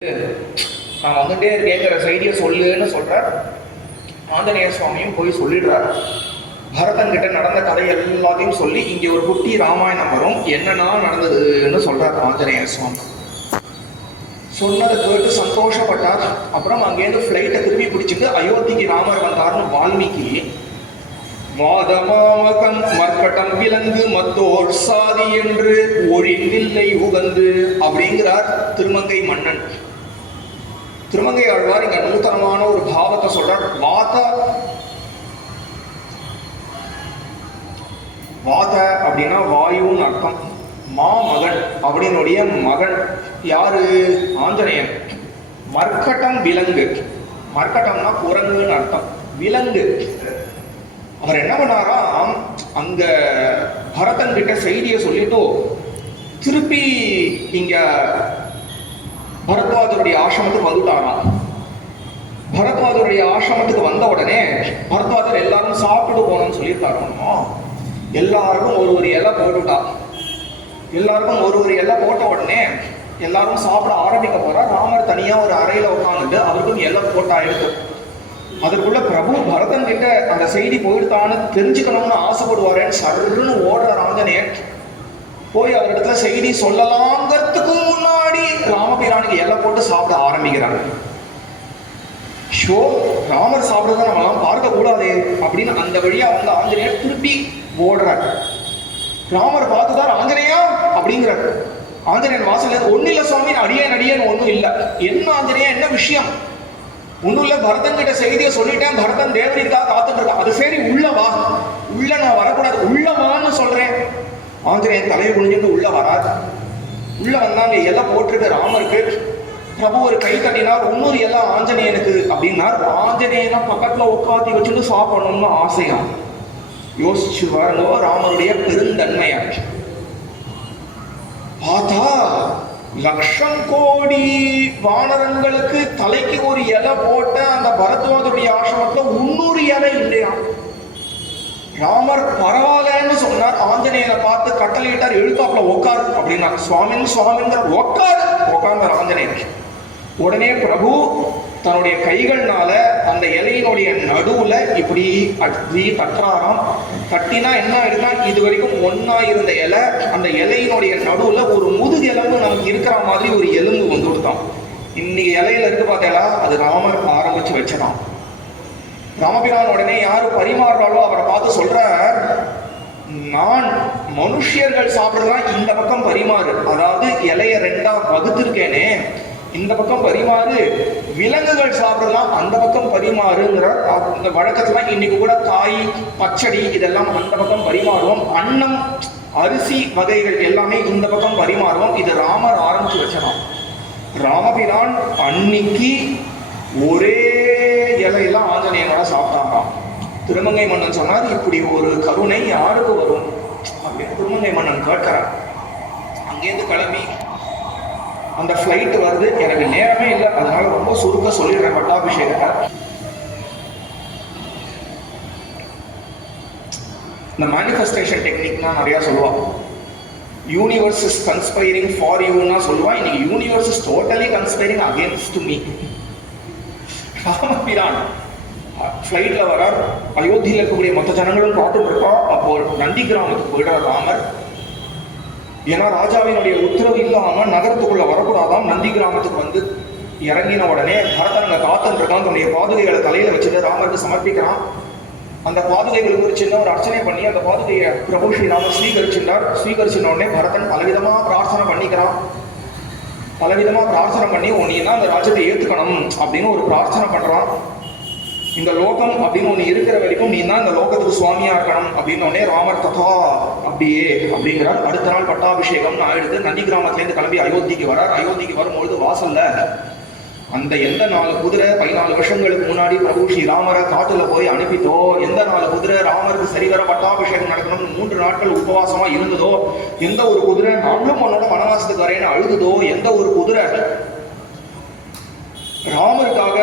நான் வந்துட்டே கேட்குற செய்தியை சொல்லுன்னு சொல்கிறார். ஆஞ்சநேய சுவாமியும் போய் சொல்லிடுறார். பரதன் கிட்ட நடந்த கதை எல்லாத்தையும் சொல்லி இங்கே ஒரு குட்டி ராமாயணம் வரும், என்னன்னா நடந்ததுன்னு சொல்றார் ஆஞ்சநேய சுவாமி. சொன்னதை கேட்டு சந்தோஷப்பட்டார். அப்புறம் அங்கேருந்து ஃப்ளைட்டை திரும்பி பிடிச்சிட்டு அயோத்திக்கு ராமர் வந்தார்னு வால்மீகி வாதமாமகம் மர்க்கட்டம் விலங்கு மத்தோர் சாதி என்று ஒழிநில்லை உகந்து அப்படிங்கிறார் திருமங்கை மன்னன். திருமங்கை ஆழ்வார் இங்க நூத்தனமான ஒரு பாவத்தை சொல்றார். வாத அப்படின்னா வாயுன்னு அர்த்தம். மாமகன் அப்படின்னுடைய மகன் யாரு? ஆஞ்சநேயன். மர்க்கட்டம் விலங்கு, மர்க்கட்டம்னா குரங்குன்னு அர்த்தம், விலங்கு. அவர் என்ன பண்ணாராம், அங்க பரதன் கிட்ட செய்தியை சொல்லிட்டு திருப்பி இங்க பரத்வாஜருடைய ஆசிரமத்துக்கு வந்துட்டாராம். பரத்வாஜருடைய ஆசிரமத்துக்கு வந்த உடனே பரத்வாஜர் எல்லாரும் சாப்பிட்டு போகணும்னு சொல்லியிருக்காருமா. எல்லாருக்கும் ஒரு இலை போட்டுட்டா. எல்லாருக்கும் ஒரு இலை போட்ட உடனே எல்லாரும் சாப்பிட ஆரம்பிக்க போறா. ராமர் தனியா ஒரு அறையில உட்காந்துட்டு அவருக்கும் இலை போட்டாயிருக்கு. அதற்குள்ள பிரபு பரதன் கிட்ட அந்த செய்தி போயிடுத்தான்னு தெரிஞ்சுக்கணும்னு ஆசைப்படுவாரேன்னு சருன்னு ஓடுற ஆஞ்சநேயர் போய் அவரிடத்துல செய்தி சொல்லலாங்கிறதுக்கு முன்னாடி ராமபிரானுக்கு எல்லை போட்டு சாப்பிட ஆரம்பிக்கிறாங்க. ஷோ, ராமர் சாப்பிடுறத நம்மளாம் பார்க்க கூடாது அப்படின்னு அந்த வழியா வந்து ஆஞ்சநேயர் திருப்பி ஓடுறார். ராமர் பார்த்துதான் ஆஞ்சநேயா அப்படிங்கிறார். ஆஞ்சநேயன் வாசல்ல ஒன்னும் இல்ல சுவாமி, அடியேன் ஒன்னும் இல்ல. என்ன ஆஞ்சநேயா, என்ன விஷயம்? ஒன்னும் இல்ல, பரதன் கிட்ட செய்தியை சொல்லிட்டேன், பரதன் தேவனிற்காக காத்துட்டு இருக்கான். அது சரி, உள்ள வா. உள்ள நான் வரக்கூடாது, உள்ள வான்னு சொல்றேன். ஆஞ்சநேயன் தலையை குனிஞ்சிட்டு உள்ள வராது. உள்ள வந்தாங்க, எல்லாம் போட்டிருக்கு ராமருக்கு. பிரபு ஒரு கை கட்டினார், இன்னொரு எல்லாம் ஆஞ்சநேயனுக்கு அப்படின்னார். ஆஞ்சநேயனை பக்கத்துல உட்காத்தி வச்சுட்டு சாப்பிடணும்னு ஆசையா. யோசிச்சு வரணும் ராமருடைய பெருந்தன்மையா. பார்த்தா லட்சம் கோடி வானரங்களுக்கு தலைக்கு ஒரு இலை போட்ட அந்த பரத்வாஜருடைய ஆசிரமத்துல 300 இலை இல்லையா. ராமர் பரவாயில்லன்னு சொன்னார். ஆஞ்சநேயனை பார்த்து கட்டளையிட்டார், எழுத்தாப்புல உட்கார் அப்படின்னா. சுவாமிங்கிற உட்கார்ந்தார் ஆஞ்சநேயர். உடனே பிரபு தன்னுடைய கைகள்னால அந்த இலையினுடைய நடுவுல இப்படி தட்டுறாராம். தட்டினா என்ன ஆயிடுனா, இது வரைக்கும் ஒன்னா இருந்த இலை அந்த இலையினுடைய நடுவுல ஒரு முதுகு எலும்பு நமக்கு இருக்கிற மாதிரி ஒரு எலும்பு வந்து கொடுத்தான். இன்னைக்கு இலையில இருக்கு பார்த்தேலா, அது ராமர் ஆரம்பிச்சு வச்சதான். ராமபிரான் உடனே யாரு பரிமாறுறாளோ அவரை பார்த்து சொல்ற, நான் மனுஷியர்கள் சாப்பிடுறதுலாம் இந்த பக்கம் பரிமாறு, அதாவது இலைய 2ஆ வகுத்திருக்கேனே, இந்த பக்கம் பரிமாறு. விலங்குகள் சாப்பிடலாம் அந்த பக்கம் பரிமாறுங்கிற அந்த வழக்கத்துல இன்னைக்கு கூட காய் பச்சடி இதெல்லாம் அந்த பக்கம் பரிமாறுவோம். அன்னம் அரிசி வகைகள் எல்லாமே இந்த பக்கம் பரிமாறுவோம். இது ராமர் ஆரம்பிச்சு வச்சதான். ராமபிரான் அன்னைக்கு ஒரே இலையெல்லாம் ஆஞ்சநேயனோட சாப்பிட்டாராம். திருமங்கை மன்னன் சொன்னார், இப்படி ஒரு கருணை யாருக்கு வரும் அப்படின்னு திருமங்கை மன்னன் கேட்கிறார். அங்கேருந்து கிளம்பி அந்த ஃப்ளைட் வருது. எனக்கு நேரமே இல்லை, அதனால ரொம்ப சுருக்க சொல்லிடுறேன் பட்டாபிஷேகத்தை. இந்த மேனிஃபெஸ்டேஷன் டெக்னிக்னா நிறைய சொல்லுவான். யூனிவர்ஸ் இஸ் கன்ஸ்பைரிங் ஃபார் யூன்னா சொல்லுவான். இன்னைக்கு universe is totally conspiring against me. Ramapiran ஃப்ளைட்ல வரார். அயோத்தியில் இருக்கக்கூடிய மற்ற ஜனங்களும் பார்த்துட்டு இருக்கா. அப்போ நந்தி கிராமத்துக்கு போயிடுறார் ராமர். ஏன்னா ராஜாவினுடைய உத்தரவு இல்லாம நகரத்துக்குள்ள வரக்கூடாதாம். நந்தி கிராமத்துக்கு வந்து இறங்கின உடனே பரதன் அங்க காத்துன்னு இருக்கான். தன்னுடைய பாதுகைகளை தலையில வச்சுட்டு ராமருக்கு சமர்ப்பிக்கிறான். அந்த பாதுகைகளுக்கு ஒரு சின்ன ஒரு அர்ச்சனை பண்ணி அந்த பாதுகையை பிரபு ஸ்ரீராமர் ஸ்வீகரிச்சிருந்தார். ஸ்வீகரிச்சின உடனே பரதன் பலவிதமா பிரார்த்தனை பண்ணிக்கிறான். பலவிதமா பிரார்த்தனை பண்ணி நீ தான் அந்த ராஜ்யத்தை ஏத்துக்கணும் அப்படின்னு ஒரு பிரார்த்தனை பண்றான். இந்த லோகம் அப்படின்னு ஒண்ணு இருக்கிற வரைக்கும் நீ தான் இந்த லோகத்துக்கு சுவாமியா இருக்கணும் அப்படின்னு உடனே ராமர் ததா அப்படியே அப்படிங்கிறார். அடுத்த நாள் பட்டாபிஷேகம்னு ஆயிடுது. நந்தி கிராமத்திலேருந்து கிளம்பி அயோத்திக்கு வரார். அயோத்திக்கு வரும்பொழுது வாசல்ல அந்த எந்த 4 குதிரை 14 வருஷங்களுக்கு முன்னாடி பிரபு ஸ்ரீராமரை காட்டுல போய் அனுப்பித்தோ, எந்த 4 குதிரை ராமருக்கு சரிவர பட்டாபிஷேகம் நடக்கணும்னு 3 நாட்கள் உபவாசமா இருந்ததோ, எந்த ஒரு குதிரை நாங்களும் உன்னோட வனவாசத்துக்கு வரேன்னு அழுதுதோ, எந்த ஒரு குதிரை ராமருக்காக